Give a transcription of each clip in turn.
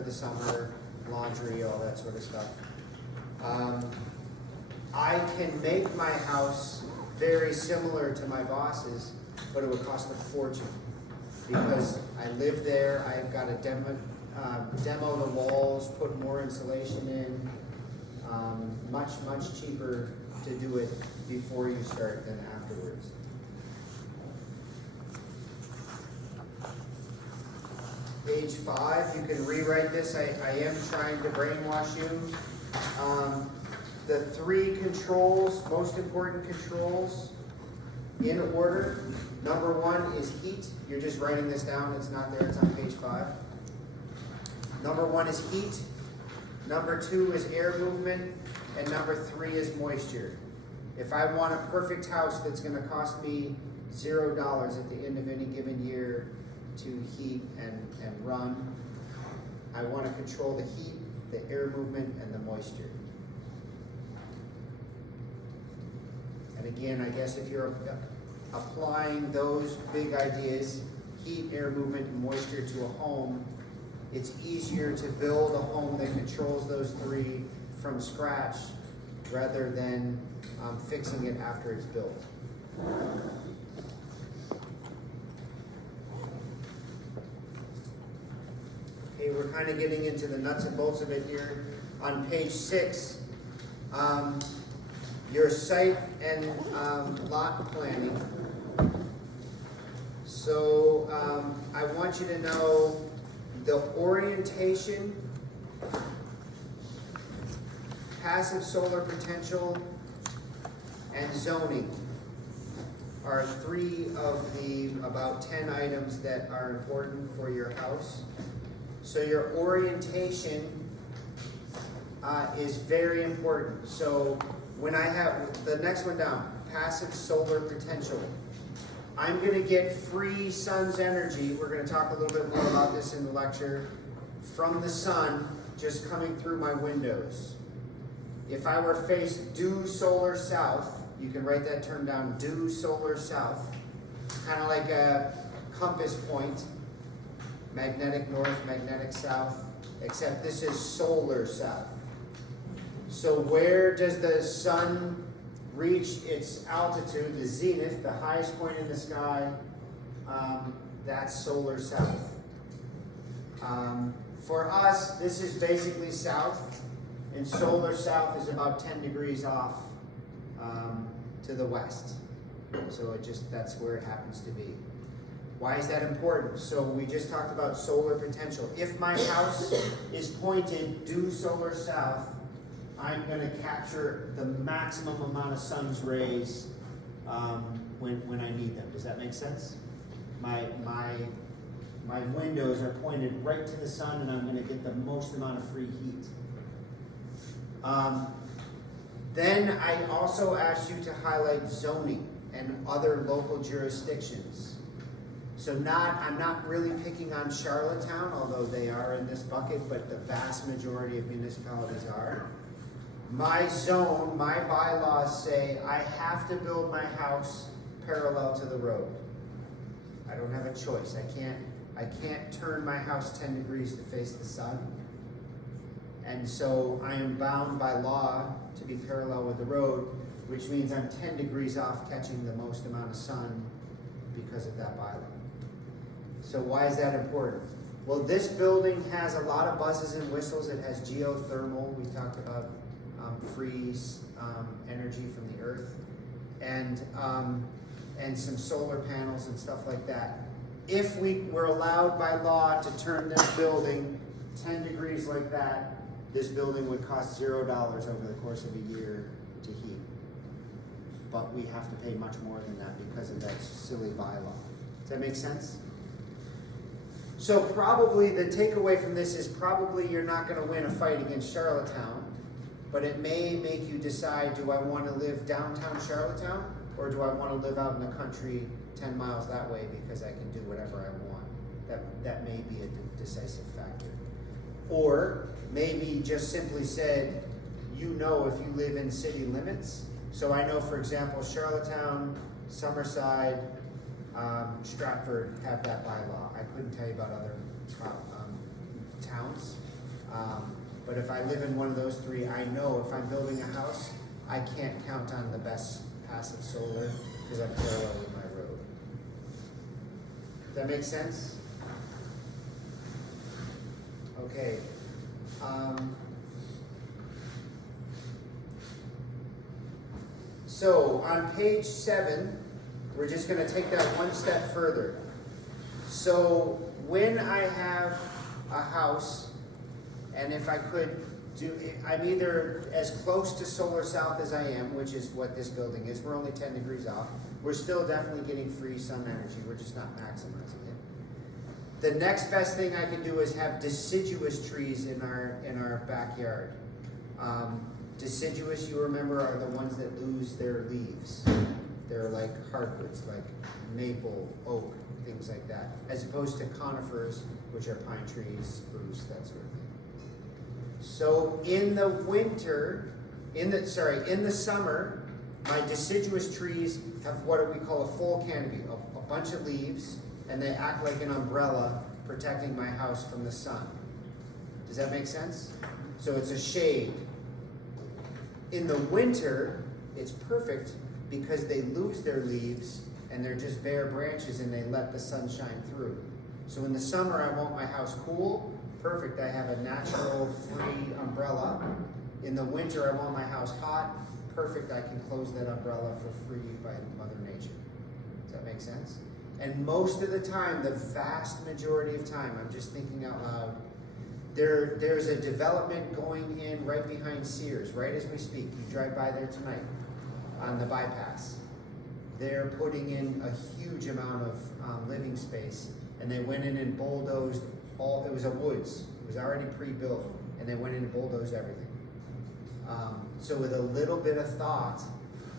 for the summer, laundry, all that sort of stuff. I can make my house very similar to my boss's, but it would cost a fortune. Because I live there, I've got to demo the walls, put more insulation in. Much, much cheaper to do it before you start than afterwards. Page 5, you can rewrite this. I am trying to brainwash you. The 3 controls, most important controls, in order. Number 1 is heat. You're just writing this down. It's not there. It's on page 5. Number 1 is heat. Number 2 is air movement. And number 3 is moisture. If I want a perfect house that's going to cost me $0 at the end of any given year to heat and run, I want to control the heat, the air movement, and the moisture. And again, I guess if you're applying those big ideas, heat, air movement, and moisture to a home, it's easier to build a home that controls those 3 from scratch rather than fixing it after it's built. Okay, we're kind of getting into the nuts and bolts of it here. On page 6, your site and lot planning. So I want you to know the orientation, passive solar potential, and zoning are 3 of the about 10 items that are important for your house. So your orientation is very important. So when I have the next one down, passive solar potential, I'm going to get free sun's energy. We're going to talk a little bit more about this in the lecture, from the sun just coming through my windows. If I were faced due solar south, you can write that term down, due solar south, kind of like a compass point, magnetic north, magnetic south, except this is solar south. So where does the sun reach its altitude, the zenith, the highest point in the sky? That's solar south. For us, this is basically south, and solar south is about 10 degrees off to the west. So that's where it happens to be. Why is that important? So we just talked about solar potential. If my house is pointed due solar south, I'm going to capture the maximum amount of sun's rays when I need them. Does that make sense? My windows are pointed right to the sun, and I'm going to get the most amount of free heat. Then I also asked you to highlight zoning and other local jurisdictions. So I'm not really picking on Charlottetown, although they are in this bucket, but the vast majority of municipalities are. My zone, my bylaws say I have to build my house parallel to the road. I don't have a choice. I can't turn my house 10 degrees to face the sun. And so I am bound by law to be parallel with the road, which means I'm 10 degrees off catching the most amount of sun because of that bylaw. So why is that important? Well, this building has a lot of buzzes and whistles. It has geothermal. We talked about freeze energy from the earth, and some solar panels and stuff like that. If we were allowed by law to turn this building 10 degrees like that, this building would cost $0 over the course of a year to heat. But we have to pay much more than that because of that silly bylaw. Does that make sense? So probably the takeaway from this is probably you're not going to win a fight against Charlottetown, but it may make you decide, do I want to live downtown Charlottetown, or do I want to live out in the country 10 miles that way because I can do whatever I want? That may be a decisive factor. Or maybe just simply said, if you live in city limits. So I know, for example, Charlottetown, Summerside, Stratford have that bylaw. I couldn't tell you about other towns. But if I live in one of those three, I know if I'm building a house, I can't count on the best passive solar because I'm parallel with my road. Does that make sense? Okay. So on page 7, we're just going to take that one step further. So when I have a house, and if I could do, I'm either as close to solar south as I am, which is what this building is. We're only 10 degrees off. We're still definitely getting free sun energy. We're just not maximizing it. The next best thing I can do is have deciduous trees in our backyard. Deciduous, you remember, are the ones that lose their leaves. They're like hardwoods, like maple, oak, things like that, as opposed to conifers, which are pine trees, spruce, that sort of thing. So in the winter, in the summer, my deciduous trees have what we call a full canopy, a bunch of leaves, and they act like an umbrella protecting my house from the sun. Does that make sense? So it's a shade. In the winter, it's perfect because they lose their leaves and they're just bare branches and they let the sun shine through. So in the summer, I want my house cool. Perfect, I have a natural free umbrella. In the winter, I want my house hot. Perfect, I can close that umbrella for free by Mother Nature. Does that make sense? And most of the time, the vast majority of time, I'm just thinking out loud, there's a development going in right behind Sears, right as we speak. You drive by there tonight on the bypass. They're putting in a huge amount of living space, and they went in and bulldozed all, it was a woods. It was already pre-built, and they went in and bulldozed everything. So with a little bit of thought,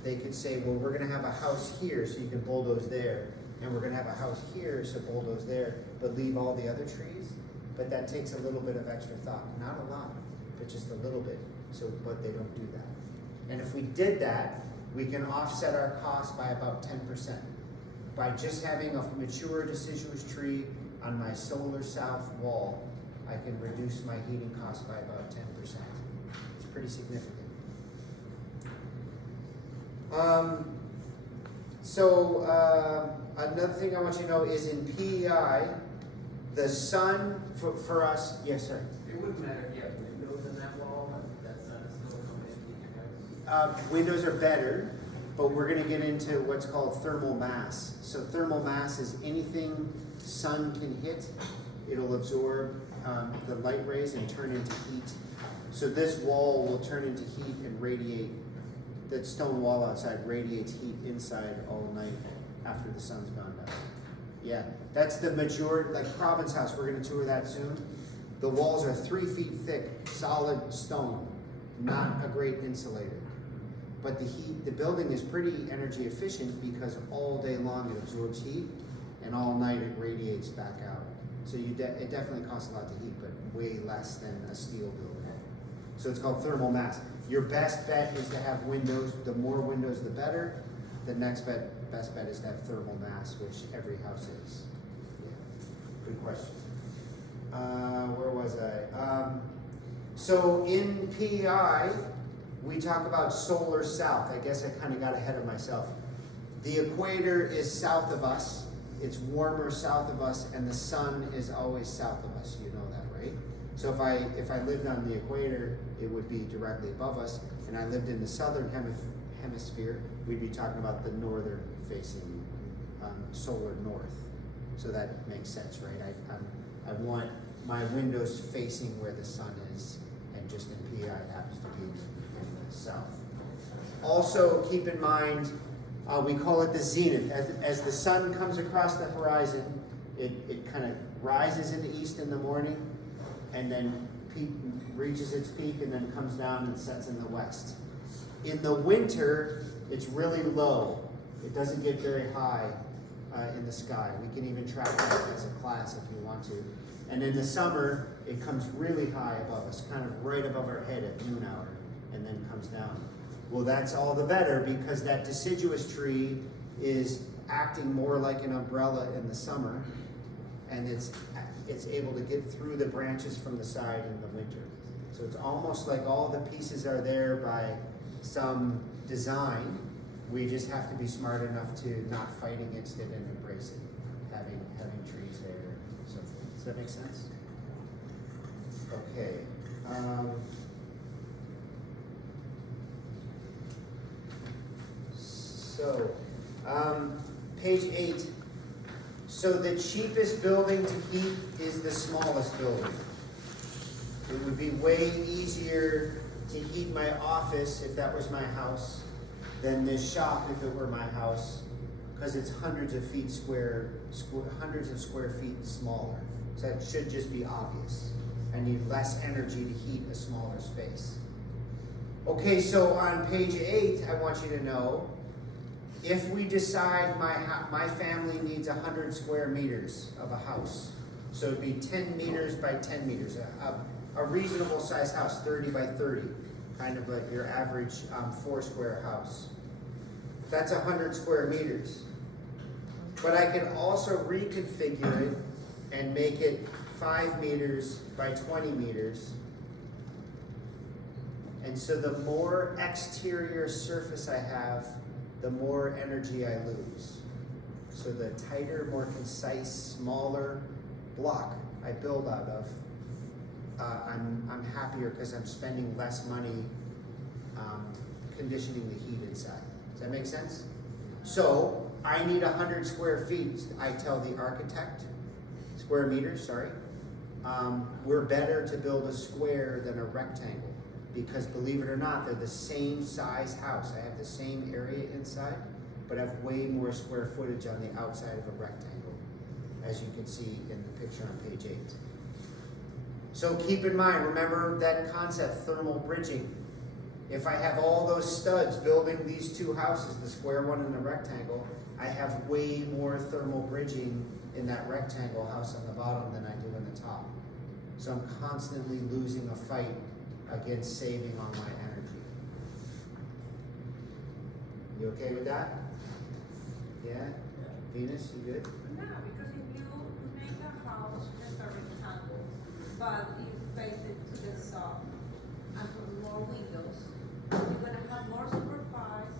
they could say, well, we're gonna have a house here so you can bulldoze there, and we're gonna have a house here so bulldoze there, but leave all the other trees. But that takes a little bit of extra thought. Not a lot, but just a little bit. So, but they don't do that. And if we did that, we can offset our cost by about 10%. By just having a mature deciduous tree on my solar south wall, I can reduce my heating cost by about 10%. It's pretty significant. Another thing I want you to know is in PEI, the sun for us, yes, sir. It wouldn't matter if you have windows in that wall, but that sun is still coming into your house. Windows are better, but we're going to get into what's called thermal mass. So thermal mass is anything sun can hit, it'll absorb the light rays and turn into heat. So this wall will turn into heat and radiate. That stone wall outside radiates heat inside all night after the sun's gone down. Yeah, that's the majority, like Province House, we're going to tour that soon. The walls are 3 feet thick, solid stone, not a great insulator. But the heat, the building is pretty energy efficient because all day long it absorbs heat and all night it radiates back out. So it definitely costs a lot to heat, but way less than a steel building. So it's called thermal mass. Your best bet is to have windows. The more windows, the better. The next best bet is to have thermal mass, which every house is. Yeah. Good question. Where was I? So in PEI, we talk about solar south. I guess I kind of got ahead of myself. The equator is south of us. It's warmer south of us, and the sun is always south of us. You know that, right? So if I lived on the equator, it would be directly above us, and I lived in the southern hemisphere, we'd be talking about the northern facing solar north. So that makes sense, right? I want my windows facing where the sun is, and just in PEI it happens to be in the south. Also keep in mind, we call it the zenith. As the sun comes across the horizon, it kind of rises in the east in the morning, and then reaches its peak, and then comes down and sets in the west. In the winter, it's really low. It doesn't get very high in the sky. We can even track that as a class if you want to. And in the summer, it comes really high above us, kind of right above our head at noon hour, and then comes down. Well, that's all the better because that deciduous tree is acting more like an umbrella in the summer, and it's able to get through the branches from the side in the winter. So it's almost like all the pieces are there by some design. We just have to be smart enough to not fight against it and embrace it, having trees there and so forth. Does that make sense? Okay. Page 8. So the cheapest building to heat is the smallest building. It would be way easier to heat my office if that was my house than this shop if it were my house, because it's hundreds of square feet smaller. So that should just be obvious. I need less energy to heat a smaller space. Okay, so on page 8, I want you to know, if we decide my family needs 100 square meters of a house, so it'd be 10 meters by 10 meters, a reasonable size house, 30 by 30, kind of like your average 4-square house. That's 100 square meters. But I can also reconfigure it and make it 5 meters by 20 meters. And so the more exterior surface I have, the more energy I lose. So the tighter, more concise, smaller block I build out of, I'm happier because I'm spending less money conditioning the heat inside. Does that make sense? So I need 100 square feet. I tell the architect, square meters, sorry. We're better to build a square than a rectangle, because believe it or not, they're the same size house. I have the same area inside, but I have way more square footage on the outside of a rectangle, as you can see in the picture on page 8. So keep in mind, remember that concept, thermal bridging. If I have all those studs building these two houses, the square one and the rectangle, I have way more thermal bridging in that rectangle house on the bottom than I do in the top. So I'm constantly losing a fight against saving on my energy. You okay with that? Yeah? Venus, you good? No, because if you make a house just a rectangle, but you face it to the south and put more windows, you're gonna have more superfice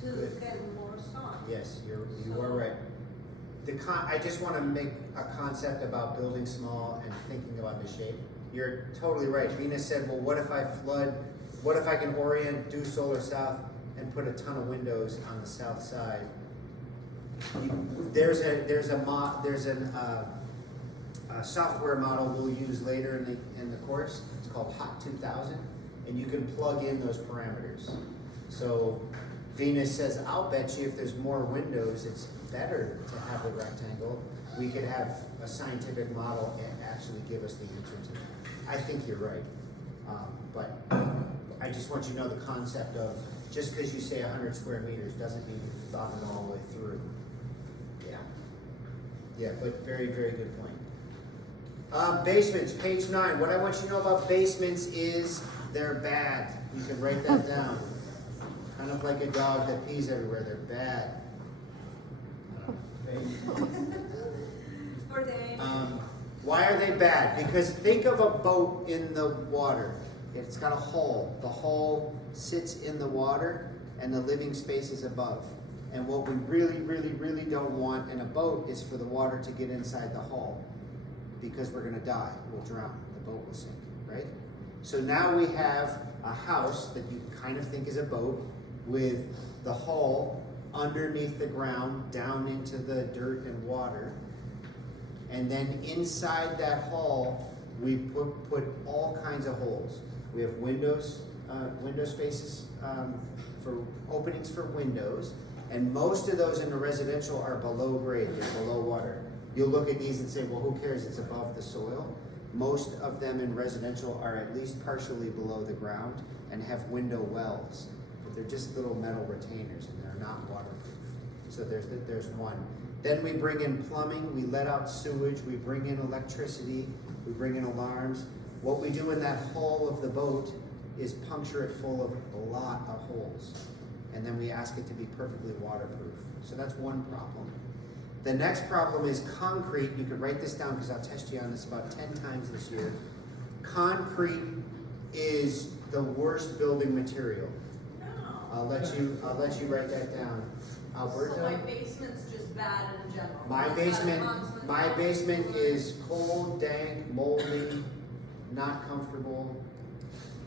to Good. get more sun. Yes, you are right. I just want to make a concept about building small and thinking about the shape. You're totally right. Venus said, well, what if I flood, what if I can orient due solar south and put a ton of windows on the south side? There's a software model we'll use later in the course. It's called Hot 2000, and you can plug in those parameters. So Venus says, I'll bet you if there's more windows, it's better to have a rectangle. We could have a scientific model and actually give us the answer to that. I think you're right. But I just want you to know the concept of, just because you say 100 square meters doesn't mean you've thought it all the way through. Yeah. Yeah, but very, very good point. Basements, page 9. What I want you to know about basements is they're bad. You can write that down. Kind of like a dog that pees everywhere. They're bad. For them. Why are they bad? Because think of a boat in the water. It's got a hull. The hull sits in the water and the living space is above. And what we really, really, really don't want in a boat is for the water to get inside the hull, because we're going to die. We'll drown. The boat will sink, right? So now we have a house that you kind of think is a boat with the hull underneath the ground down into the dirt and water. And then inside that hull, we put all kinds of holes. We have windows, window spaces for openings for windows, and most of those in the residential are below grade, they're below water. You'll look at these and say, well, who cares, it's above the soil. Most of them in residential are at least partially below the ground and have window wells, but they're just little metal retainers and they're not waterproof. So there's one. Then we bring in plumbing, we let out sewage, we bring in electricity, we bring in alarms. What we do in that hull of the boat is puncture it full of a lot of holes. And then we ask it to be perfectly waterproof. So that's one problem. The next problem is concrete. You could write this down because I'll test you on this about 10 times this year. Concrete is the worst building material. No. I'll let you write that down. Alberto? So my basement's just bad in general. My basement is cold, dank, moldy, not comfortable,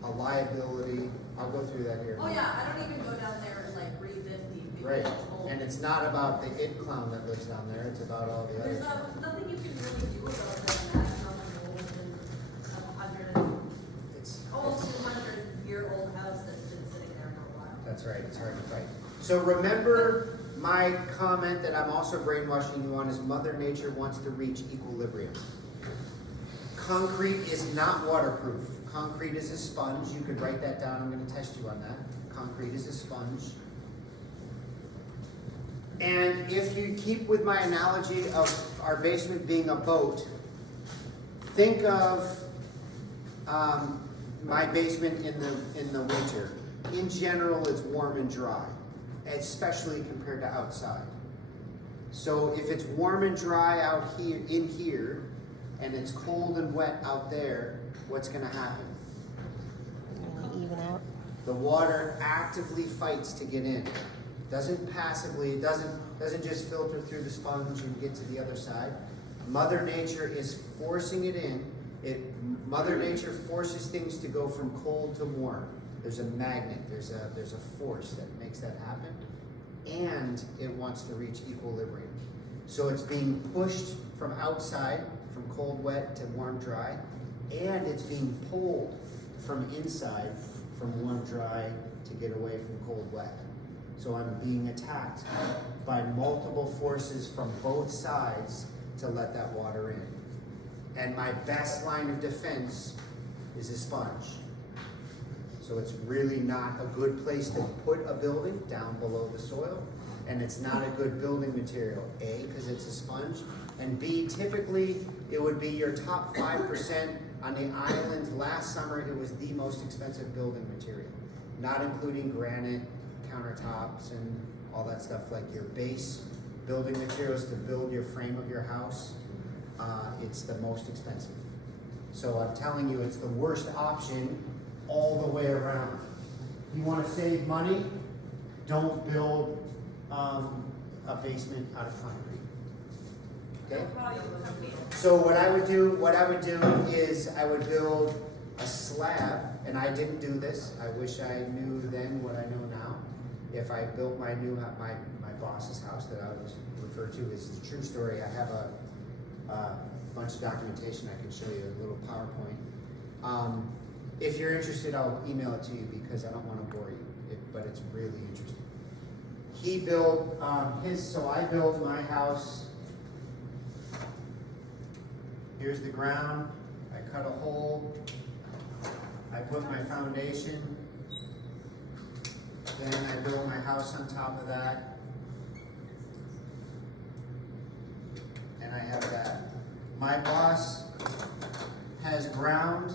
a liability. I'll go through that here. Oh yeah, I don't even go down there and like breathe in deep. because Right, it's cold. and it's not about the it clown that lives down there, it's about all the There's others. nothing you can really do about that. That's not an old and It's, almost 200-year-old house that's been sitting there for a while. that's right, it's hard to fight. So remember my comment that I'm also brainwashing you on is Mother Nature wants to reach equilibrium. Concrete is not waterproof. Concrete is a sponge. You could write that down. I'm going to test you on that. Concrete is a sponge. And if you keep with my analogy of our basement being a boat, think of my basement in the winter. In general, it's warm and dry, especially compared to outside. So if it's warm and dry out here, in here, and it's cold and wet out there, what's going to happen? Even out. The water actively fights to get in. Doesn't passively, it doesn't just filter through the sponge and get to the other side. Mother Nature is forcing it in. Mother Nature forces things to go from cold to warm. There's a magnet, there's a force that makes that happen, and it wants to reach equilibrium. So it's being pushed from outside, from cold wet to warm dry, and it's being pulled from inside, from warm dry to get away from cold wet. So I'm being attacked by multiple forces from both sides to let that water in. And my best line of defense is a sponge. So it's really not a good place to put a building down below the soil, and it's not a good building material. A, because it's a sponge, and B, typically it would be your top 5% on the island. Last summer it was the most expensive building material, not including granite, countertops, and all that stuff, like your base building materials to build your frame of your house. It's the most expensive. So I'm telling you, it's the worst option all the way around. You want to save money? Don't build a basement out of concrete. Okay? So what I would do is I would build a slab, and I didn't do this. I wish I knew then what I know now. If I built my boss's house that I was referred to as the true story, I have a bunch of documentation I can show you, a little PowerPoint. If you're interested, I'll email it to you because I don't want to bore you, but it's really interesting. He built so I built my house. Here's the ground. I cut a hole. I put my foundation. Then I built my house on top of that. And I have that. My boss has ground.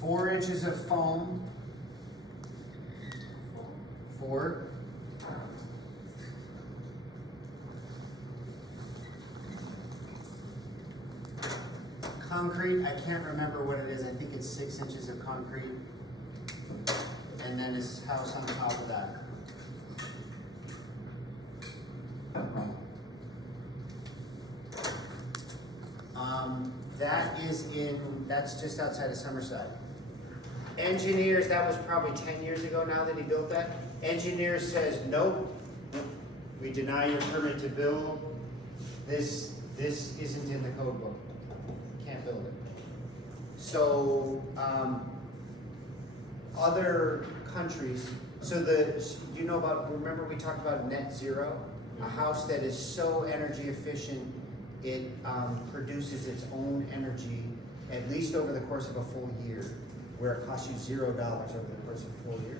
Four inches of foam. 4. Concrete, I can't remember what it is. I think it's 6 inches of concrete. And then his house on top of that. That's just outside of Summerside. Engineers, that was probably 10 years ago now that he built that. Engineers says, nope, we deny your permit to build. This isn't in the code book. Can't build it. So, other countries, do you know about, remember we talked about net zero? A house that is so energy efficient, it produces its own energy, at least over the course of a full year, where it costs you $0 over the course of a full year.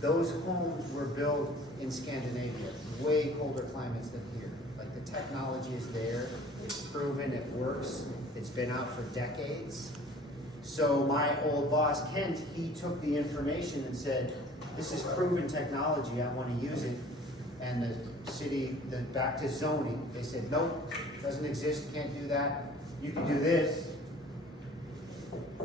Those homes were built in Scandinavia, way colder climates than here. Like the technology is there, it's proven, it works, it's been out for decades. So my old boss, Kent, he took the information and said, this is proven technology, I want to use it. And the city, back to zoning, they said, nope, doesn't exist, can't do that. You can do this.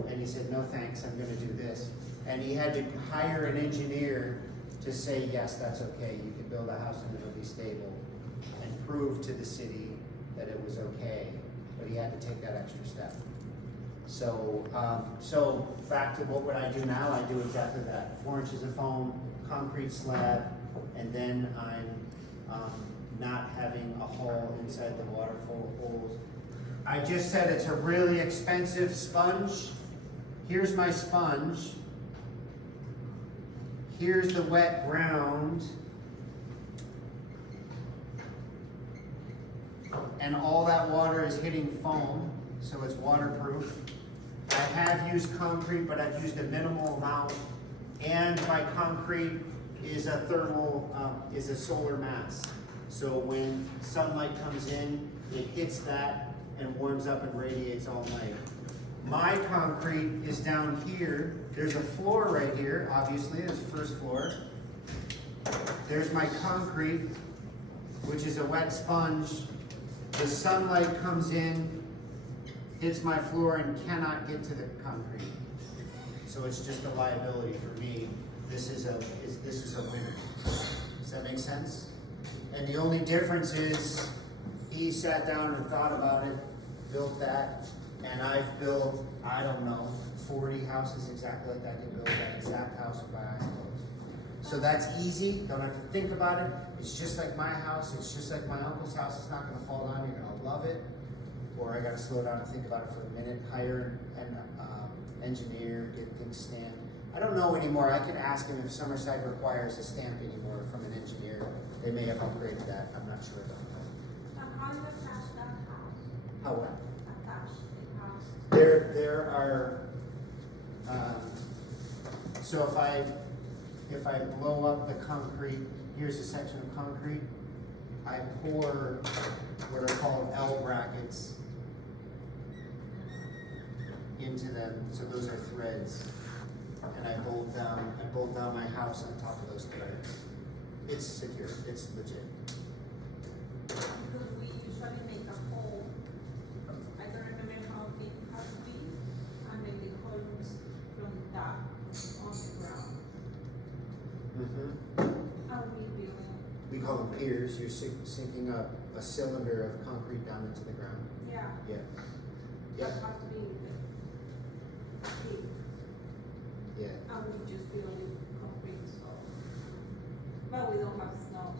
And he said, no thanks, I'm gonna do this. And he had to hire an engineer to say, yes, that's okay, you can build a house and it'll be stable, and prove to the city that it was okay, but he had to take that extra step. So, so back to what would I do now? I do exactly that. 4 inches of foam, concrete slab, and then I'm not having a hole inside the water full of holes. I just said it's a really expensive sponge. Here's my sponge. Here's the wet ground. And all that water is hitting foam, so it's waterproof. I have used concrete, but I've used a minimal amount. And my concrete is a thermal, is a solar mass. So when sunlight comes in, it hits that and warms up and radiates all night. My concrete is down here. There's a floor right here, obviously, there's the first floor. There's my concrete, which is a wet sponge. The sunlight comes in, hits my floor and cannot get to the concrete. So it's just a liability for me. This is a winner. Does that make sense? And the only difference is he sat down and thought about it, built that, and I've built, I don't know, 40 houses exactly like that. I can build that exact house with my eyes closed. So that's easy, don't have to think about it. It's just like my house, it's just like my uncle's house. It's not gonna fall down, you're gonna love it. Or I gotta slow down and think about it for a minute, hire an engineer, get things stamped. I don't know anymore. I could ask him if Summerside requires a stamp anymore from an engineer. They may have upgraded that, I'm not sure about that. How you attach that house? How what? Attach the house. There are, so if I blow up the concrete, here's a section of concrete, I pour what are called L brackets into them, so those are threads. And I bolt down my house on top of those threads. It's secure, it's legit. Because we usually make a hole. I don't remember how big it has to be, and make the columns from that on the ground. And we build. We call them piers. You're sinking a cylinder of concrete down into the ground. Yeah. Yeah. That Yep. has to be big. Yeah. And we just build it concrete, so. But we don't have snow.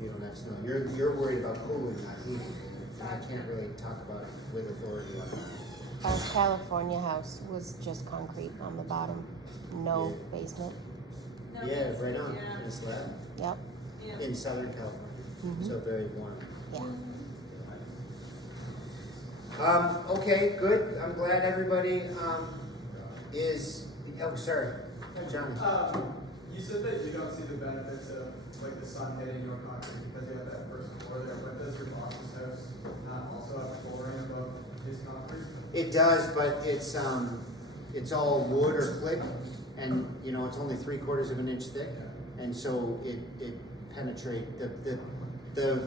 You don't have snow. You're worried about cooling, not heating. And I can't really talk about it with authority on that. Our California house was just concrete on the bottom, no Yeah. basement. No, Yeah, it's- right on. Yeah. In the slab. Yep. Yeah. In Southern California. Mhm. So very warm. Yeah. Okay, good. I'm glad everybody is. Oh, sorry, Johnny. You said that you don't see the benefits of like the sun hitting your concrete because you have that first floor there, but does your boss's house not also have flooring above his concrete? It does, but it's all wood or click, and you know it's only 3/4 of an inch thick, and so it penetrates the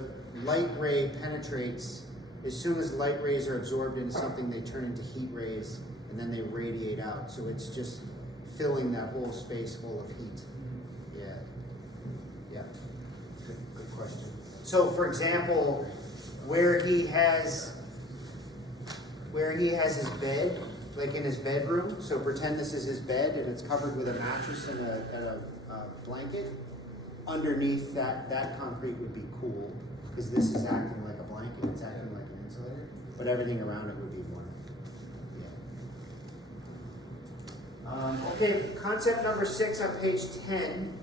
light ray penetrates. As soon as light rays are absorbed into something, they turn into heat rays, and then they radiate out. So it's just filling that whole space full of heat. Yeah. Yeah. Good question. So, for example, where he has his bed, like in his bedroom. So pretend this is his bed, and it's covered with a mattress and a blanket. Underneath that concrete would be cool because this is acting like a blanket. It's acting like an insulator, but everything around it would be warm. Yeah. Okay, concept number 6 on page 10.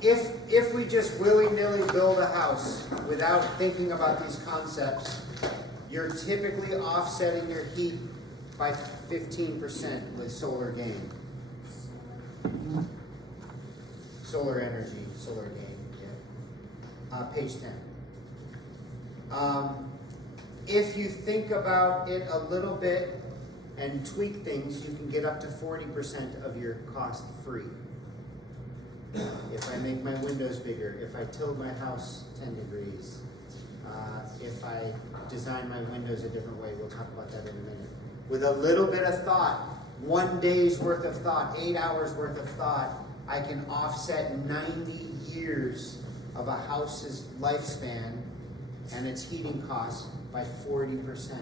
If we just willy-nilly build a house without thinking about these concepts, you're typically offsetting your heat by 15% with solar gain. Solar energy, solar gain, yeah. Page 10. If you think about it a little bit and tweak things, you can get up to 40% of your cost free. if I make my windows bigger, if I tilt my house 10 degrees, if I design my windows a different way, we'll talk about that in a minute. With a little bit of thought, 1 day's worth of thought, 8 hours worth of thought, I can offset 90 years of a house's lifespan and its heating costs by 40%.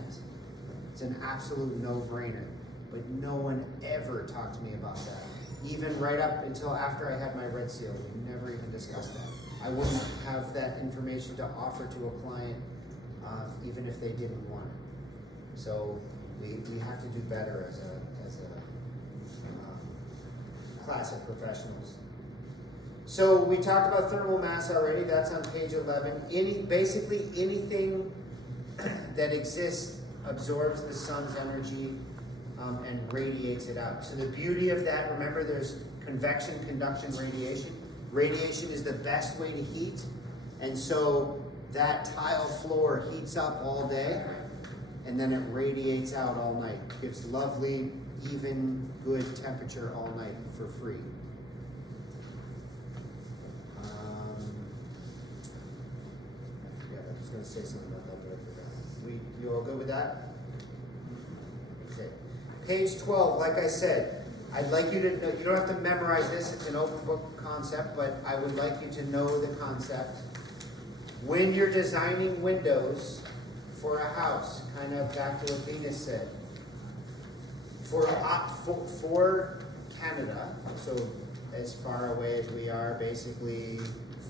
It's an absolute no-brainer, but no one ever talked to me about that. Even right up until after I had my red seal, we never even discussed that. I wouldn't have that information to offer to a client, even if they didn't want it. So we have to do better as a class of professionals. So we talked about thermal mass already, that's on page 11. Basically anything that exists absorbs the sun's energy and radiates it out. So the beauty of that, remember there's convection, conduction, radiation. Radiation is the best way to heat, and so that tile floor heats up all day, and then it radiates out all night. Gives lovely, even, good temperature all night for free. I forgot, I was gonna say something about that, but I forgot. You all good with that? Okay. Page 12, like I said, I'd like you to know, you don't have to memorize this, it's an open book concept, but I would like you to know the concept. When you're designing windows for a house, kind of back to what Venus said, for Canada, so as far away as we are, basically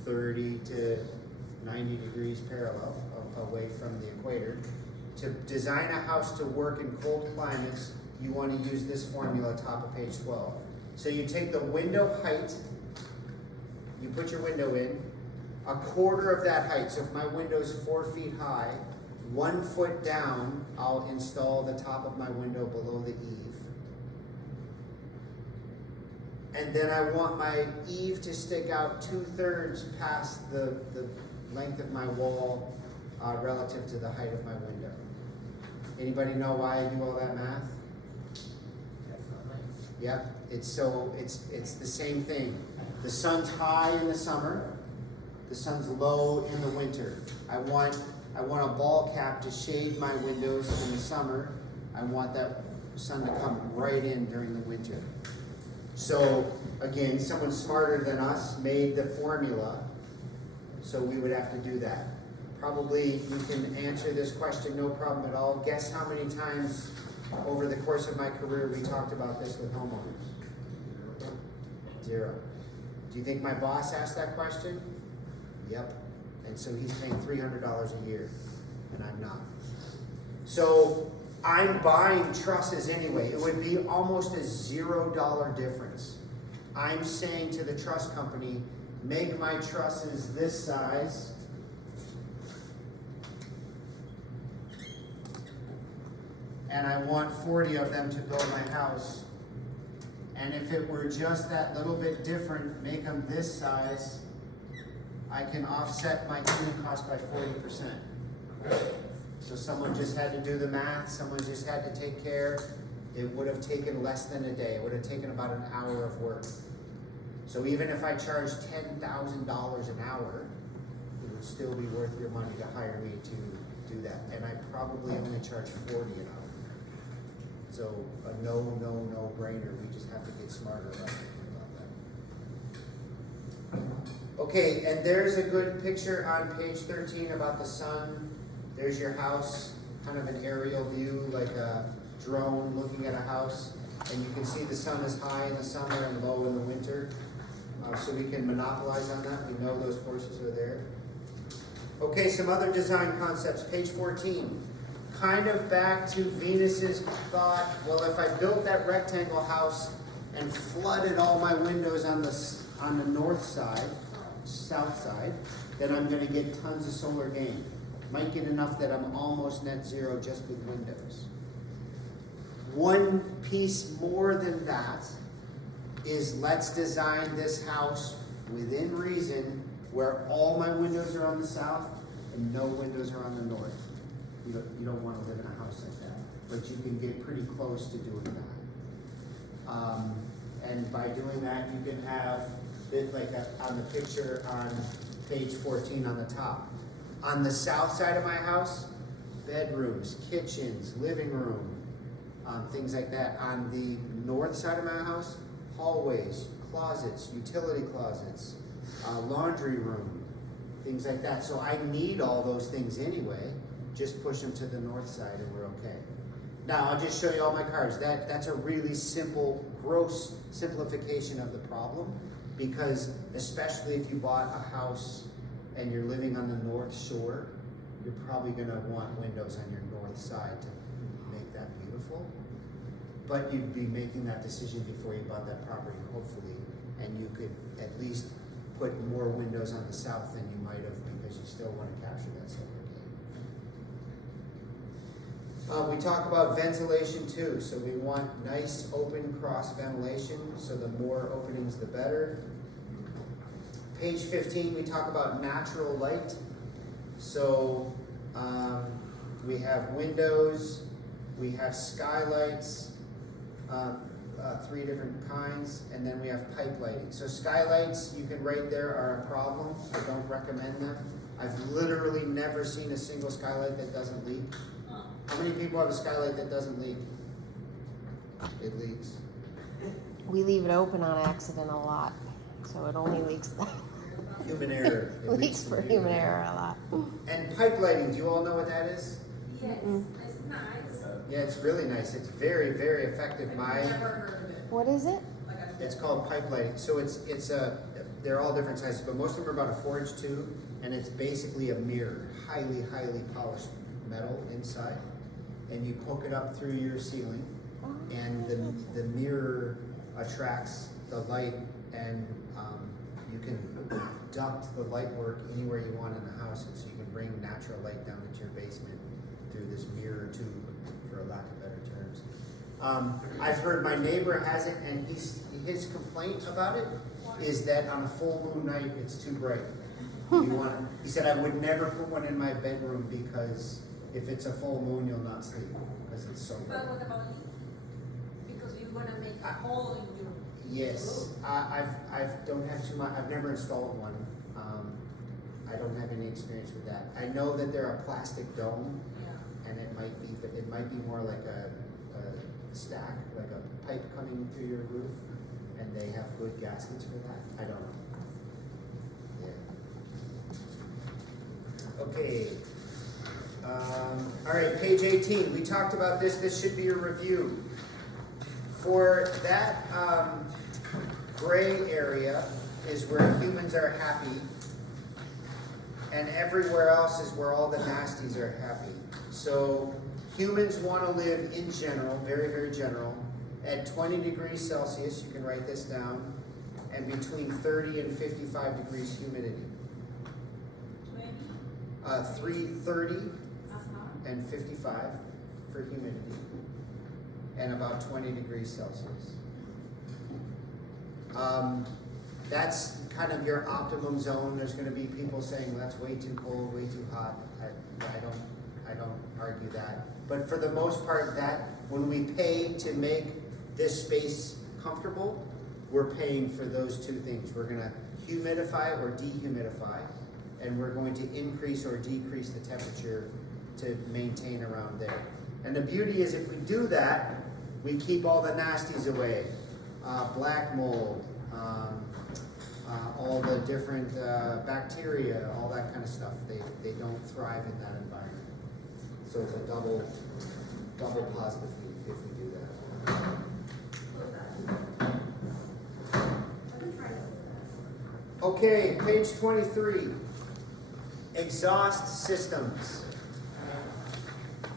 30 to 90 degrees parallel away from the equator, to design a house to work in cold climates, you want to use this formula top of page 12. So you take the window height, you put your window in, a quarter of that height. So if my window is 4 feet high, 1 foot down, I'll install the top of my window below the eave. And then I want my eave to stick out 2/3 past the length of my wall relative to the height of my window. Anybody know why I do all that math? Yep, it's the same thing. The sun's high in the summer, the sun's low in the winter. I want a ball cap to shade my windows in the summer. I want that sun to come right in during the winter. So again, someone smarter than us made the formula, so we would have to do that. Probably you can answer this question no problem at all. Guess how many times over the course of my career we talked about this with homeowners? 0. Do you think my boss asked that question? Yep. And so he's paying $300 a year, and I'm not. So I'm buying trusses anyway. It would be almost a $0 difference. I'm saying to the truss company, make my trusses this size. And I want 40 of them to build my house. And if it were just that little bit different, make them this size, I can offset my tuning cost by 40%. So someone just had to do the math, someone just had to take care. It would have taken less than a day. It would have taken about an hour of work. So even if I charged $10,000 an hour, it would still be worth your money to hire me to do that. And I probably only charge 40 an hour. So a no-brainer. We just have to get smarter about that. Okay, and there's a good picture on page 13 about the sun. There's your house, kind of an aerial view, like a drone looking at a house. And you can see the sun is high in the summer and low in the winter. So we can monopolize on that. We know those forces are there. Okay, some other design concepts. Page 14. Kind of back to Venus's thought, well, if I built that rectangle house and flooded all my windows on the north side, south side, then I'm going to get tons of solar gain. Might get enough that I'm almost net zero just with windows. One piece more than that is let's design this house within reason where all my windows are on the south and no windows are on the north. You don't want to live in a house like that, but you can get pretty close to doing that. And by doing that, you can have on the picture on page 14 on the top. On the south side of my house, bedrooms, kitchens, living room, things like that. On the north side of my house, hallways, closets, utility closets, laundry room, things like that. So I need all those things anyway. Just push them to the north side and we're okay. Now I'll just show you all my cards. That's a really simple, gross simplification of the problem, because especially if you bought a house and you're living on the North Shore, you're probably gonna want windows on your north side to make that beautiful. But you'd be making that decision before you bought that property, hopefully, and you could at least put more windows on the south than you might have, because you still wanna capture that silver game. We talk about ventilation too, so we want nice open cross ventilation, so the more openings the better. Page 15, we talk about natural light. So we have windows, we have skylights, 3 different kinds, and then we have pipe lighting. So skylights, you can write there, are a problem. I don't recommend them. I've literally never seen a single skylight that doesn't leak. How many people have a skylight that doesn't leak? It leaks. We leave it open on accident a lot, so it only leaks. Human error. It Leaks for human error a lot. And pipe lighting, do you all know what that is? Yes, Mm-mm. it's nice. Yeah, it's really nice. It's very, very effective. I've never heard of it. What is it? Like I It's called pipe lighting. So they're all different sizes, but most of them are about a 4-inch tube, and it's basically a mirror, highly, highly polished metal inside, and you poke it up through your ceiling, and the mirror attracts the light, and you can duct the light work anywhere you want in the house, and so you can bring natural light down into your basement through this mirror tube, for a lack of better terms. I've heard my neighbor has it, and his complaint about it is that on a full moon night it's too bright. He said, I would never put one in my bedroom because if it's a full moon you'll not sleep because it's so bright. But what about leaking? Because you're gonna make a hole in your. Yes, don't have too much. I've never installed one. I don't have any experience with that. I know that they're a plastic dome, Yeah. and it might be more like a stack, like a pipe coming through your roof, and they have good gaskets for that. I don't know. Yeah. Okay. All right, page 18. We talked about this. This should be a review. For that gray area is where humans are happy, and everywhere else is where all the nasties are happy. So humans want to live in general, very, very general, at 20 degrees Celsius, you can write this down, and between 30 and 55 degrees humidity. 330 and 55 for humidity, and about 20 degrees Celsius. That's kind of your optimum zone. There's going to be people saying, well, that's way too cold, way too hot. I don't argue that. But for the most part, that when we pay to make this space comfortable, we're paying for those two things. We're going to humidify or dehumidify, and we're going to increase or decrease the temperature to maintain around there. And the beauty is if we do that, we keep all the nasties away. Black mold, all the different bacteria, all that kind of stuff. They don't thrive in that environment. So it's a double positive if we do that. I've been trying to do that. Okay, page 23. Exhaust systems.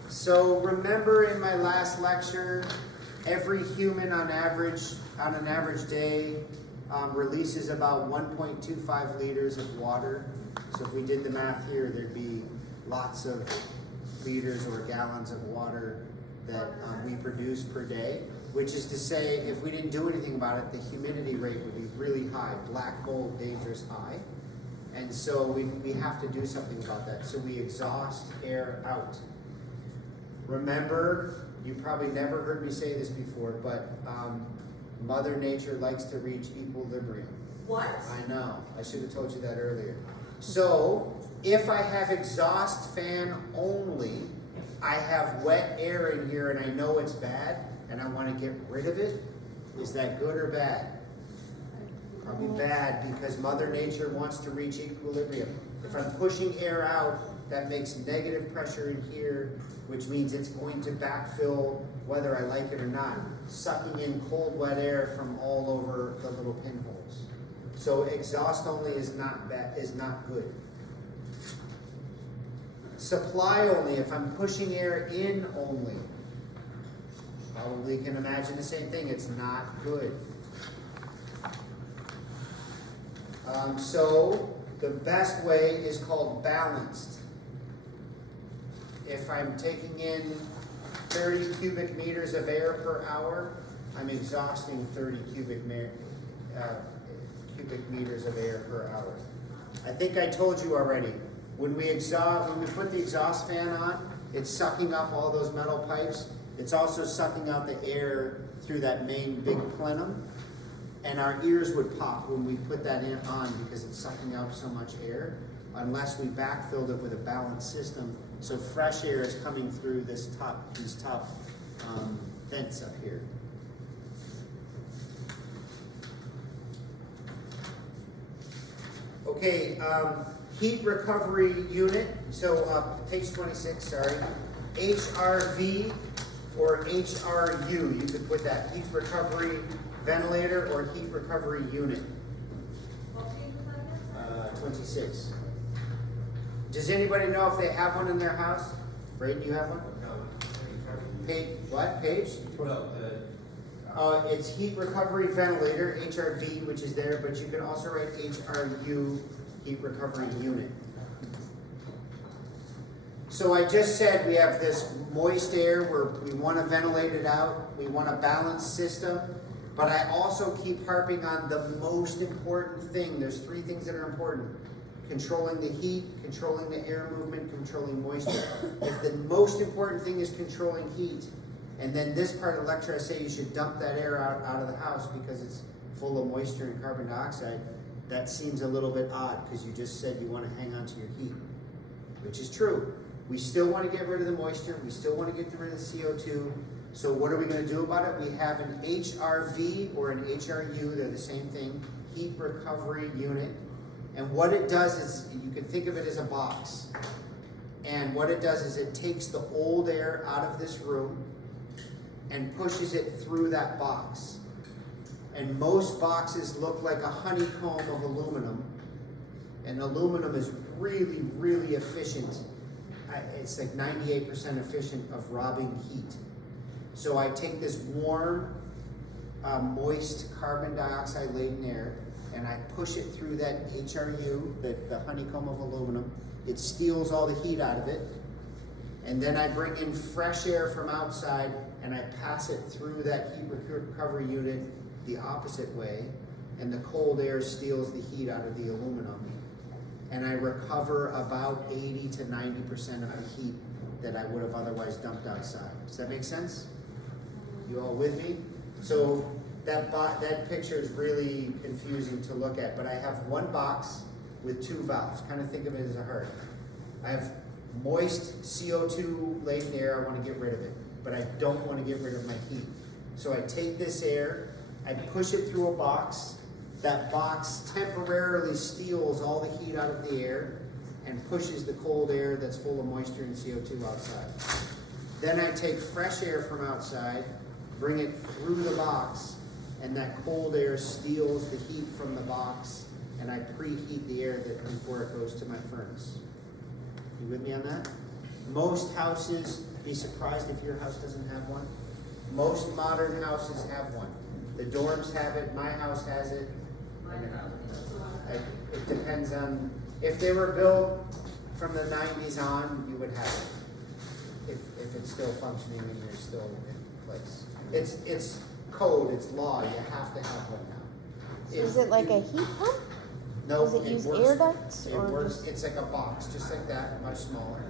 So remember in my last lecture, every human on an average day releases about 1.25 liters of water. So if we did the math here, there'd be lots of liters or gallons of water that we produce per day, which is to say, if we didn't do anything about it, the humidity rate would be really high, black mold, dangerous high. And so we have to do something about that. So we exhaust air out. Remember, you probably never heard me say this before, but Mother Nature likes to reach equilibrium. What? I know, I should have told you that earlier. So, if I have exhaust fan only, I have wet air in here and I know it's bad, and I wanna get rid of it, is that good or bad? Probably bad, because Mother Nature wants to reach equilibrium. If I'm pushing air out, that makes negative pressure in here, which means it's going to backfill whether I like it or not, sucking in cold, wet air from all over the little pinholes. So exhaust only is not bad, is not good. Supply only, if I'm pushing air in only, probably can imagine the same thing, it's not good. So the best way is called balanced. If I'm taking in 30 cubic meters of air per hour, I'm exhausting 30 cubic meters of air per hour. I think I told you already, when we put the exhaust fan on, it's sucking up all those metal pipes. It's also sucking out the air through that main big plenum. And our ears would pop when we put that on because it's sucking out so much air, unless we backfilled it with a balanced system. So fresh air is coming through these top vents up here. Okay, heat recovery unit. So page 26, sorry. HRV or HRU, you could put that, heat recovery ventilator or heat recovery unit. What page was that again? 26. Does anybody know if they have one in their house? Braden, you have one? Page, what, page? It's heat recovery ventilator, HRV, which is there, but you can also write HRU, heat recovery unit. So I just said we have this moist air where we want to ventilate it out, we want a balanced system, but I also keep harping on the most important thing. There's three things that are important. Controlling the heat, controlling the air movement, controlling moisture. If the most important thing is controlling heat, and then this part of the lecture I say you should dump that air out of the house because it's full of moisture and carbon dioxide, that seems a little bit odd because you just said you want to hang on to your heat, which is true. We still want to get rid of the moisture, we still want to get rid of the CO2, so what are we going to do about it? We have an HRV or an HRU, they're the same thing, heat recovery unit. And what it does is, you can think of it as a box. And what it does is it takes the old air out of this room and pushes it through that box. And most boxes look like a honeycomb of aluminum. And aluminum is really, really efficient. It's like 98% efficient of robbing heat. So I take this warm, moist carbon dioxide laden air and I push it through that HRU, the honeycomb of aluminum. It steals all the heat out of it. And then I bring in fresh air from outside and I pass it through that heat recovery unit the opposite way. And the cold air steals the heat out of the aluminum. And I recover about 80 to 90% of the heat that I would have otherwise dumped outside. Does that make sense? You all with me? So that picture is really confusing to look at, but I have one box with two valves. Kind of think of it as a heart. I have moist CO2 laden air, I want to get rid of it, but I don't want to get rid of my heat. So I take this air, I push it through a box. That box temporarily steals all the heat out of the air and pushes the cold air that's full of moisture and CO2 outside. Then I take fresh air from outside, bring it through the box, and that cold air steals the heat from the box, and I preheat the air before it goes to my furnace. You with me on that? Most houses, be surprised if your house doesn't have one. Most modern houses have one. The dorms have it, my house has it. It depends on, if they were built from the 90s on, you would have it. If it's still functioning and you're still in place. It's code, it's law, you have to have one now. Is it like a heat pump? No, Does it use works- air ducts It or works, just- it's like a box, just like that, much smaller.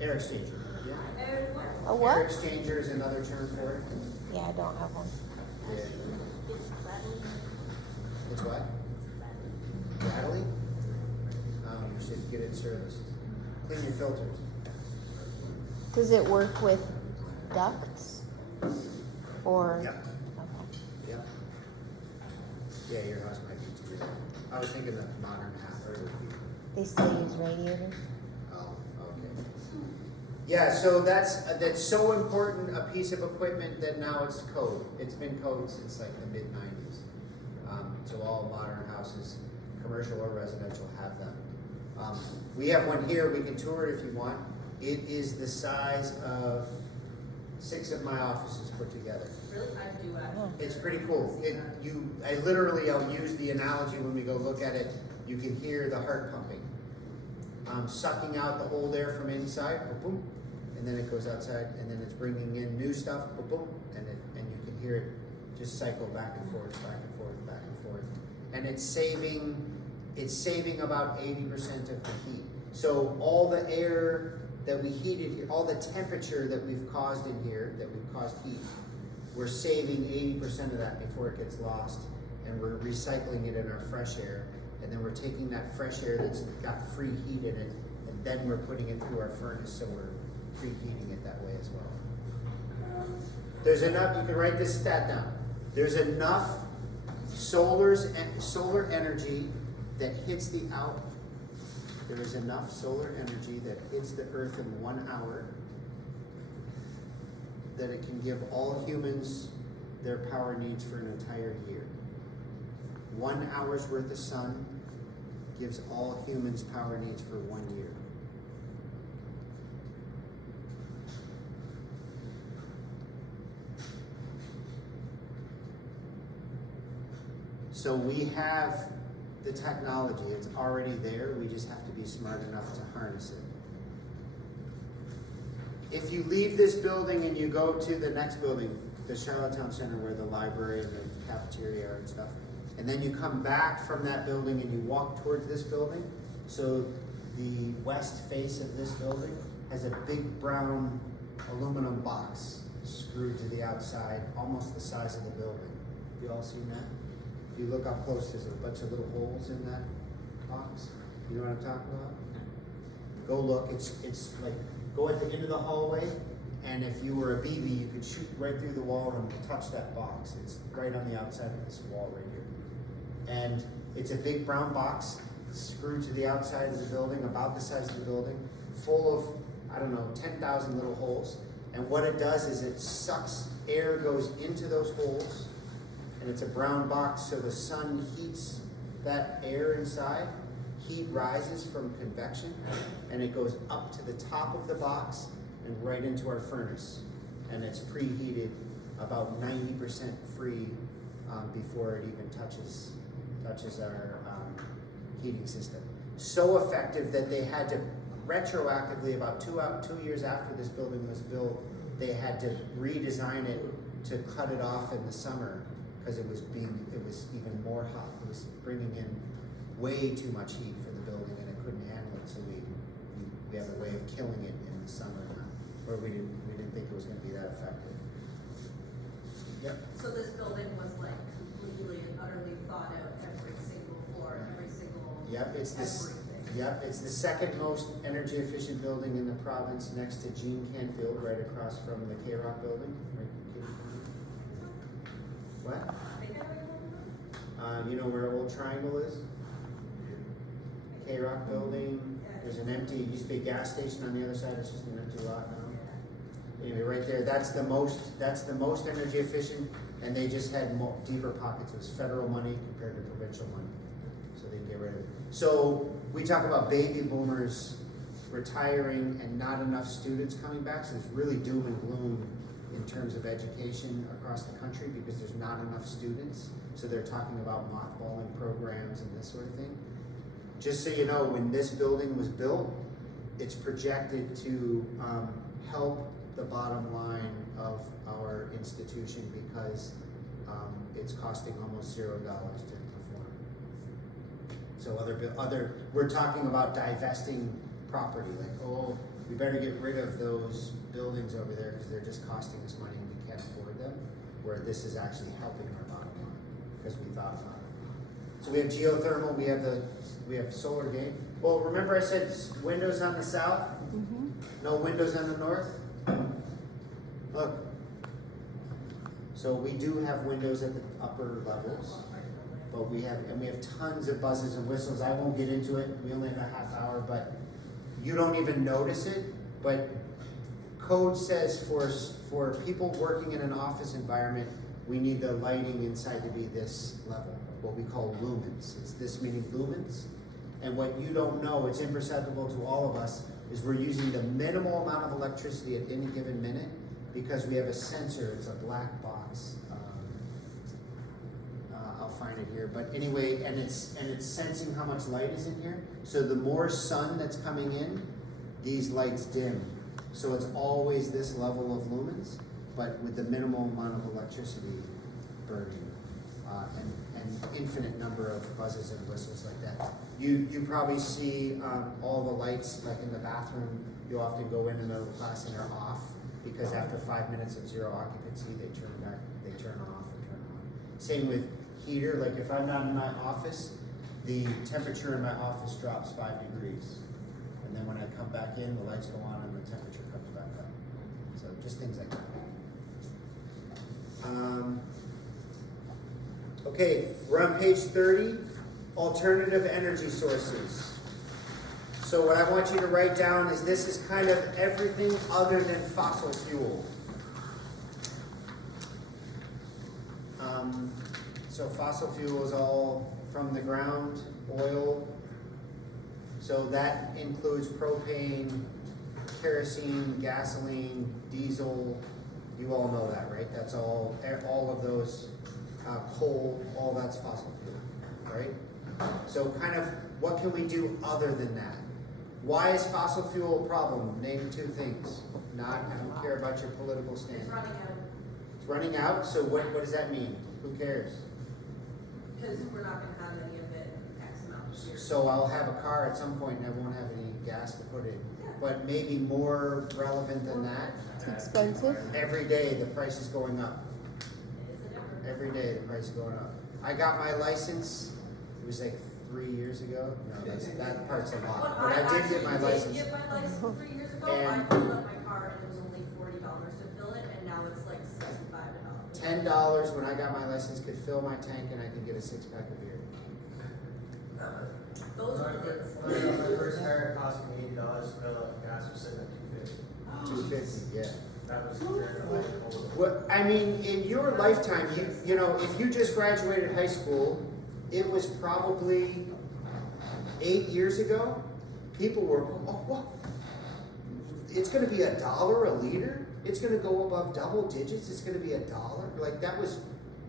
Air exchanger, yeah. A Air what? exchanger is another term for it. Yeah, I don't have one. Yeah. It's what? should get it serviced. Clean your filters. Does it work with ducts? Or? Yep, Okay. yep. Yeah, your house might be too. I was thinking the modern half, or They still use radiators? oh, okay. Yeah, so that's so important a piece of equipment that now it's code. It's been code since like the mid-90s. So all modern houses, commercial or residential, have them. We have one here, we can tour it if you want. It is the size of 6 of my offices put together. Really, I do actually. It's pretty cool. I'll use the analogy when we go look at it. You can hear the heart pumping, sucking out the old air from inside, boom, boom, and then it goes outside, and then it's bringing in new stuff, boom, boom, and you can hear it just cycle back and forth, back and forth, back and forth, and it's saving about 80% of the heat. So all the air that we heated here, all the temperature that we've caused in here, that we've caused heat, we're saving 80% of that before it gets lost, and we're recycling it in our fresh air, and then we're taking that fresh air that's got free heat in it, and then we're putting it through our furnace, so we're preheating it that way as well. There's enough, you can write this stat down. There's enough solar energy that hits the out. There is enough solar energy that hits the earth in 1 hour that it can give all humans their power needs for an entire year. 1 hour's worth of sun gives all humans power needs for 1 year. So we have the technology, it's already there, we just have to be smart enough to harness it. If you leave this building and you go to the next building, the Charlottetown Center where the library and the cafeteria are and stuff, and then you come back from that building and you walk towards this building, so the west face of this building has a big brown aluminum box screwed to the outside, almost the size of the building. Have you all seen that? If you look up close, there's a bunch of little holes in that box. You know what I'm talking about? Go look, it's like, go at the end of the hallway, and if you were a BB, you could shoot right through the wall and touch that box. It's right on the outside of this wall right here. And it's a big brown box screwed to the outside of the building, about the size of the building, full of, I don't know, 10,000 little holes. And what it does is it sucks, air goes into those holes, and it's a brown box, so the sun heats that air inside. Heat rises from convection, and it goes up to the top of the box and right into our furnace. And it's preheated about 90% free before it even touches our heating system. So effective that they had to retroactively, about two years after this building was built, they had to redesign it to cut it off in the summer because it was even more hot. It was bringing in way too much heat for the building, and it couldn't handle it. So we have a way of killing it in the summer, where we didn't think it was going to be that effective. Yep. So this building was like completely and utterly thought out, every single floor, every single. Yep, everything. It's the second most energy efficient building in the province, next to Gene Canfield, right across from the K-Rock building. Right, what? You know where Old Triangle is? K-Rock building. There's an empty, used to be a gas station on the other side. It's just an empty lot now. Anyway, right there, that's the most energy efficient, and they just had deeper pockets. It was federal money compared to provincial money, so they can get rid of it. So we talk about baby boomers retiring and not enough students coming back. So it's really doom and gloom in terms of education across the country because there's not enough students. So they're talking about mothballing programs and this sort of thing. Just so you know, when this building was built, it's projected to help the bottom line of our institution because it's costing almost $0 to perform. So we're talking about divesting property, like, oh, we better get rid of those buildings over there because they're just costing us money and we can't afford them, where this is actually helping our bottom line because we thought about it. So we have geothermal, we have the we have solar gain. Well, remember I said windows on the south? No windows on the north? Look. So we do have windows at the upper levels, but we have tons of buzzes and whistles. I won't get into it, we only have a half hour, but you don't even notice it, but code says for people working in an office environment, we need the lighting inside to be this level, what we call lumens. It's this many lumens. And what you don't know, it's imperceptible to all of us, is we're using the minimal amount of electricity at any given minute because we have a sensor, it's a black box. I'll find it here, but anyway, and it's sensing how much light is in here. So the more sun that's coming in, these lights dim. So it's always this level of lumens, but with the minimal amount of electricity burning, and infinite number of buzzes and whistles like that. You probably see all the lights, like in the bathroom, you often go in the middle of class and they're off, because after 5 minutes of zero occupancy, they turn off and turn on. Same with heater, like if I'm not in my office, the temperature in my office drops 5 degrees. And then when I come back in, the lights go on and the temperature comes back up. So just things like that. Okay, we're on page 30, alternative energy sources. So what I want you to write down is this is kind of everything other than fossil fuel. So fossil fuel is all from the ground, oil. So that includes propane, kerosene, gasoline, diesel. You all know that, right? That's all of those, coal, all that's fossil fuel, right? So kind of what can we do other than that? Why is fossil fuel a problem? Name 2 things. I don't care about your political stand. It's running out, It's running out, so what does that mean? Who cares? because we're not gonna have any of it X amount of years. So I'll have a car at some point and I won't have any gas to put in. But maybe more relevant than that, It's expensive. every day the price is going up. Is it ever? Every day the price is going up. I got my license, it was like 3 years ago. No, that part's a lot. But I did get my license. I did get my license 3 years ago. And- I filled up my car and it was only $40 to fill it, and now it's like $65. $10 when I got my license could fill my tank and I could get a 6-pack of beer. Those When are I the first- when I got my first car, it cost me $80 to fill up, gas was sitting at $2.50. $2.50, yeah. That was compared to like old. What, I mean, in your lifetime, you know, if you just graduated high school, it was probably 8 years ago, people were, oh, what? It's gonna be $1 a liter? It's gonna go above double digits, it's gonna be $1? Like, that was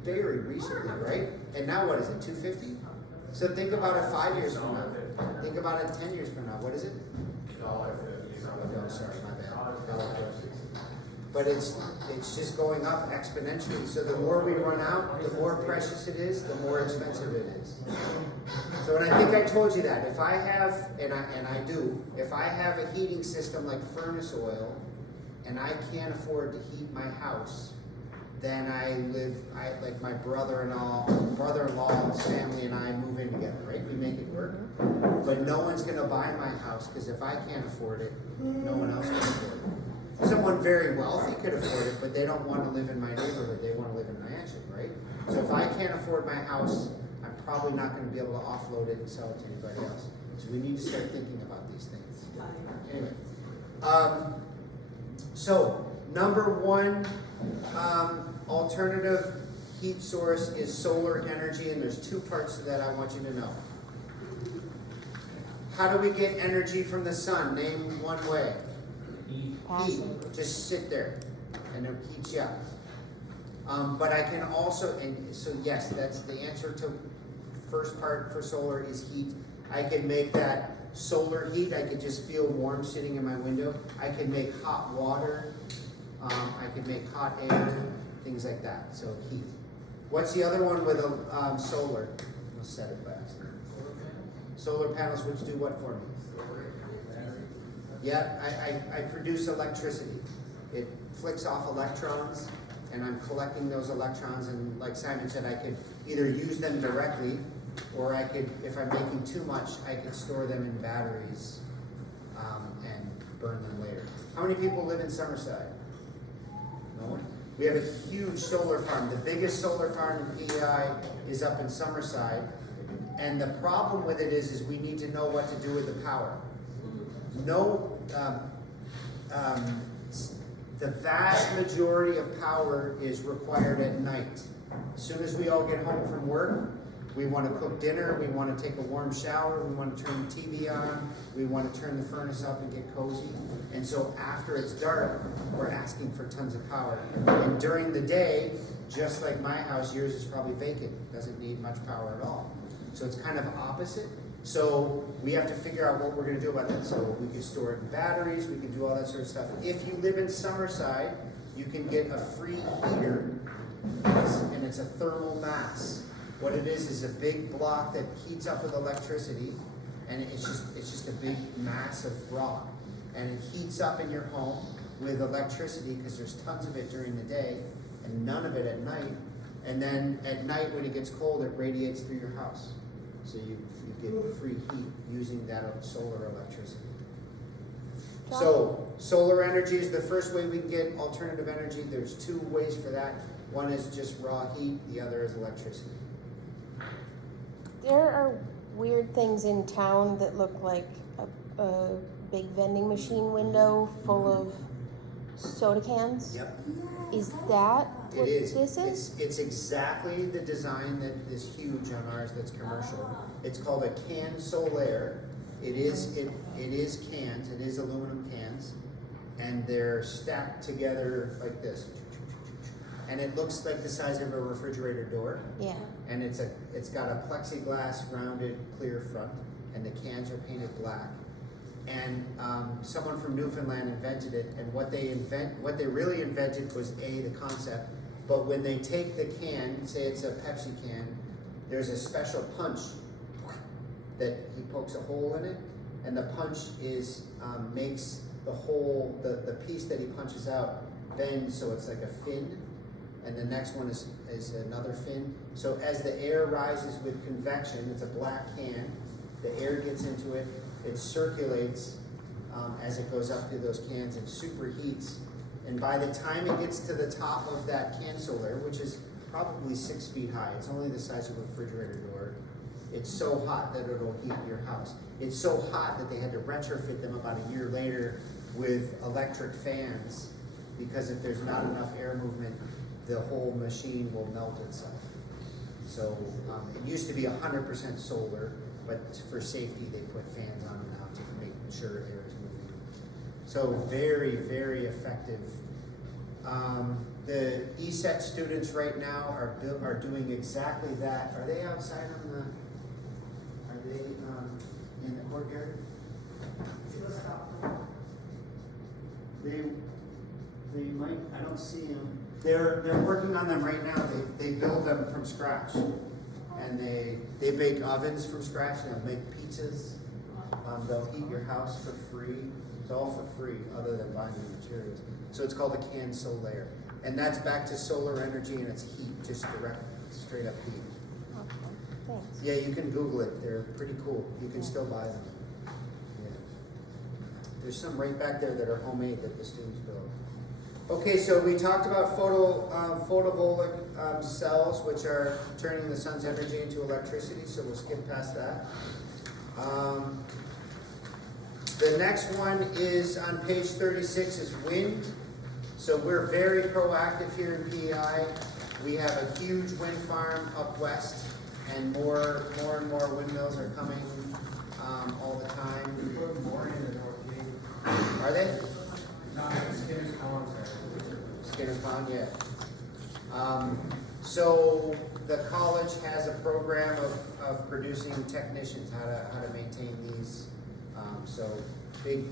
very recently, right? And now what is it, 250? So think about it 5 years from now. Think about it 10 years from now, what is it? Oh, no, sorry, my bad. $1.50. But it's just going up exponentially. So the more we run out, the more precious it is, the more expensive it is. So, and I think I told you that, if I have, and I do, if I have a heating system like furnace oil, and I can't afford to heat my house, then like my brother-in-law's family and I move in together, right? We make it work. But no one's gonna buy my house, because if I can't afford it, no one else can afford it. Someone very wealthy could afford it, but they don't wanna live in my neighborhood, they wanna live in Niantic, right? So if I can't afford my house, I'm probably not gonna be able to offload it and sell it to anybody else. So we need to start thinking about these things. Anyway, so number 1, alternative heat source is solar energy, and there's 2 parts to that I want you to know. How do we get energy from the sun? Name one way. Heat. Passive. Just sit there, and it heats you up. But I can also, and so yes, that's the answer to first part for solar is heat. I can make that solar heat. I could just feel warm sitting in my window. I can make hot water. I can make hot air, things like that. So heat. What's the other one with a solar? I'll set it back. Solar panels, which do what for me? Yeah, I produce electricity. It flicks off electrons, and I'm collecting those electrons, and like Simon said, I could either use them directly, or I could, if I'm making too much, I could store them in batteries, and burn them later. How many people live in Summerside? No one? We have a huge solar farm. The biggest solar farm in PEI is up in Summerside. And the problem with it is we need to know what to do with the power. No, the vast majority of power is required at night. As soon as we all get home from work, we want to cook dinner, we want to take a warm shower, we want to turn the TV on, we want to turn the furnace up and get cozy. And so after it's dark, we're asking for tons of power. And during the day, just like my house, yours is probably vacant, doesn't need much power at all. So it's kind of opposite. So we have to figure out what we're going to do about that. So we can store it in batteries, we can do all that sort of stuff. If you live in Summerside, you can get a free heater, and it's a thermal mass. What it is a big block that heats up with electricity, and it's just a big mass of rock, and it heats up in your home with electricity because there's tons of it during the day and none of it at night. And then at night when it gets cold, it radiates through your house, so you get free heat using that solar electricity. So solar energy is the first way we can get alternative energy. There's two ways for that. One is just raw heat, the other is electricity. There are weird things in town that look like a big vending machine window full of soda cans. Yep. Is that It what is. this is? It's exactly the design that is huge on ours that's commercial. It's called a can solaire. It is cans, it is aluminum cans, and they're stacked together like this. And it looks like the size of a refrigerator door. Yeah. And it's got a plexiglass rounded clear front, and the cans are painted black. And someone from Newfoundland invented it, and what they really invented was the concept, but when they take the can, say it's a Pepsi can, there's a special punch that he pokes a hole in it, and the punch makes the hole, the piece that he punches out bend so it's like a fin, and the next one is another fin. So as the air rises with convection, it's a black can, the air gets into it, it circulates as it goes up through those cans and superheats. And by the time it gets to the top of that can solaire, which is probably 6 feet high, it's only the size of a refrigerator door, it's so hot that it'll heat your house. It's so hot that they had to retrofit them about a year later with electric fans, because if there's not enough air movement, the whole machine will melt itself. So it used to be 100% solar, but for safety they put fans on it now to make sure air is moving. So very, very effective. The ESET students right now are doing exactly that. Are they outside on the? Are they in the courtyard? They might. I don't see them. They're working on them right now. They build them from scratch, and they bake ovens from scratch. They'll make pizzas. They'll heat your house for free. It's all for free, other than buying the materials. So it's called a can solaire, and that's back to solar energy, and it's heat, just direct, straight up heat. Okay, thanks. Yeah, you can Google it. They're pretty cool. You can still buy them. Yeah. There's some right back there that are homemade that the students build. Okay, so we talked about photovoltaic cells, which are turning the sun's energy into electricity, so we'll skip past that. The next one is on page 36 is wind. So we're very proactive here in PEI. We have a huge wind farm up west, and more and more windmills are coming all the time. We put more in the North Gate. Are they? No, Skinner's Pond. Skinner's Pond, yeah. So the college has a program of producing technicians, how to maintain these. So big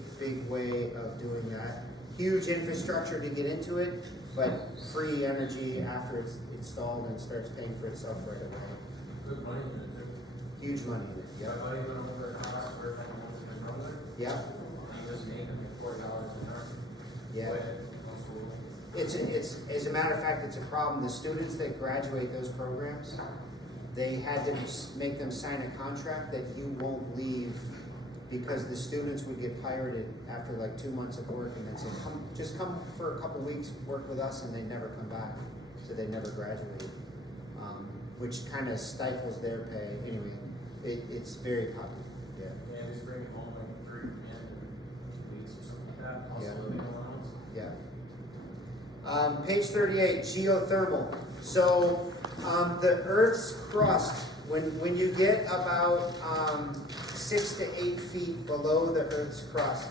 way of doing that. Huge infrastructure to get into it, but free energy after it's installed and starts paying for itself right away. Good money in it too. Huge money in it, Yeah, yeah. buddy went over a house for my brother. Yeah, He was making $4 an hour. yeah. Quit on school. It's as a matter of fact, it's a problem. The students that graduate those programs, they had to make them sign a contract that you won't leave because the students would get pirated after like 2 months of work and then say, just come for a couple weeks, work with us, and they never come back. So they never graduate, which kind of stifles their pay. Anyway, it's very popular. Yeah. Yeah, just bring it home like 3 weeks or something like that, also Yeah. living allowance. Yeah. Page 38, geothermal. So the Earth's crust, when you get about 6 to 8 feet below the Earth's crust,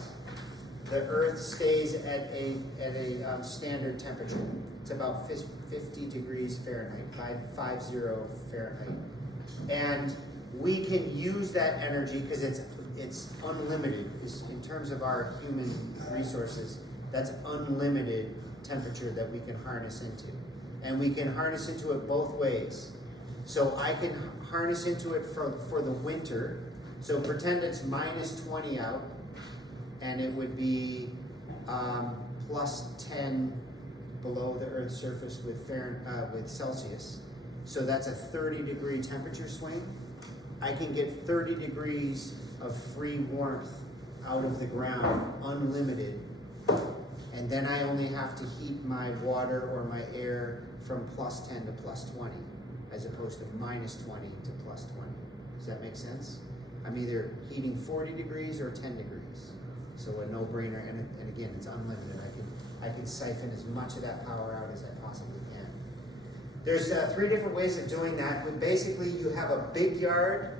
the Earth stays at a standard temperature. It's about 50 degrees Fahrenheit, 550 Fahrenheit, and we can use that energy because it's unlimited. In terms of our human resources, that's unlimited temperature that we can harness into. And we can harness into it both ways. So I can harness into it for the winter. So pretend it's minus 20 out, and it would be plus 10 below the Earth's surface with Celsius. So that's a 30-degree temperature swing. I can get 30 degrees of free warmth out of the ground, unlimited. And then I only have to heat my water or my air from plus 10 to plus 20, as opposed to minus 20 to plus 20. Does that make sense? I'm either heating 40 degrees or 10 degrees. So a no-brainer, and again, it's unlimited. I can siphon as much of that power out as I possibly can. There's 3 different ways of doing that. But basically, you have a big yard,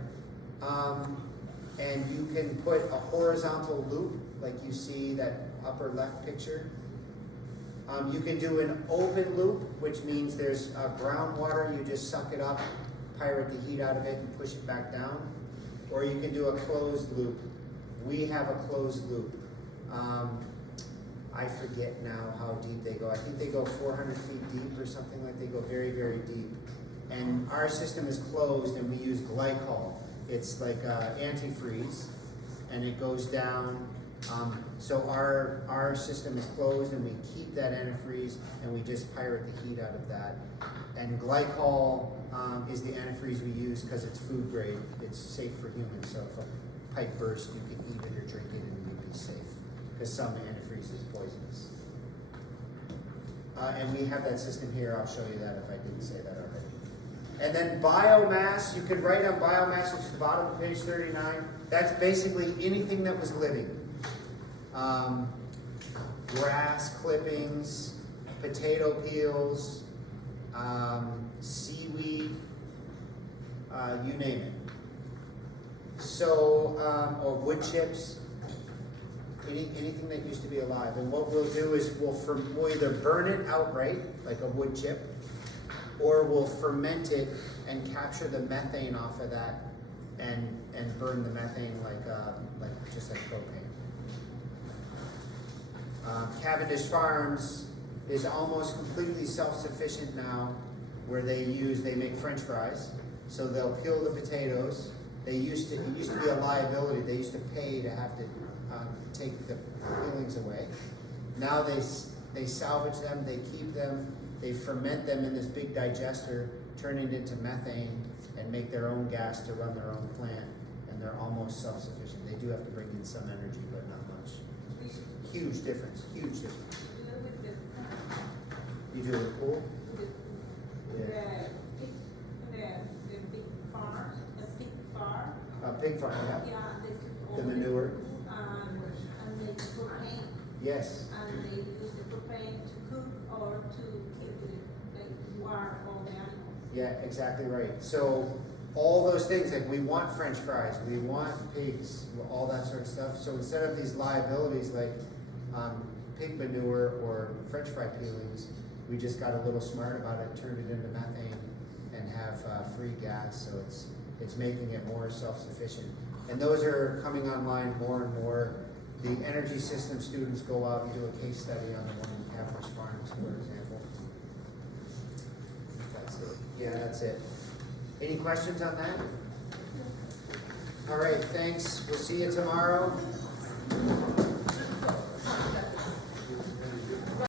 and you can put a horizontal loop, like you see that upper left picture. You can do an open loop, which means there's groundwater. You just suck it up, pirate the heat out of it, and push it back down. Or you can do a closed loop. We have a closed loop. I forget now how deep they go. I think they go 400 feet deep or something like. They go very, very deep. And our system is closed, and we use glycol. It's like antifreeze, and it goes down. So our system is closed, and we keep that antifreeze, and we just pirate the heat out of that. And glycol is the antifreeze we use because it's food grade. It's safe for humans. So if a pipe bursts, you can eat it or drink it, and you'll be safe. Because some antifreeze is poisonous. And we have that system here. I'll show you that if I didn't say that already. And then biomass, you can write on biomass, which is the bottom of page 39. That's basically anything that was living. Grass clippings, potato peels, seaweed, you name it. So, or wood chips, anything that used to be alive. And what we'll do is we'll either burn it outright, like a wood chip, or we'll ferment it and capture the methane off of that and burn the methane like just like propane. Cavendish Farms is almost completely self-sufficient now, where they make French fries. So they'll peel the potatoes. It used to be a liability. They used to pay to have to take the peelings away. Now they salvage them, they keep them, they ferment them in this big digester, turn it into methane, and make their own gas to run their own plant. And they're almost self-sufficient. They do have to bring in some energy, but not much. Huge difference, huge difference. You do it cool? Yeah. The big farm, the pig farm. Pig farm, yeah. Yeah, The manure. And they propane, Yes. and they use the propane to cook or to keep it, like, warm all the animals. Yeah, exactly right. So all those things, like we want French fries, we want pigs, all that sort of stuff. So instead of these liabilities like pig manure or French fry peelings, we just got a little smart about it, turned it into methane, and have free gas. So it's making it more self-sufficient. And those are coming online more and more. The energy system students go out and do a case study on the one in Cavendish Farms, for example. That's it. Yeah, that's it. Any questions on that? All right, thanks. We'll see you tomorrow.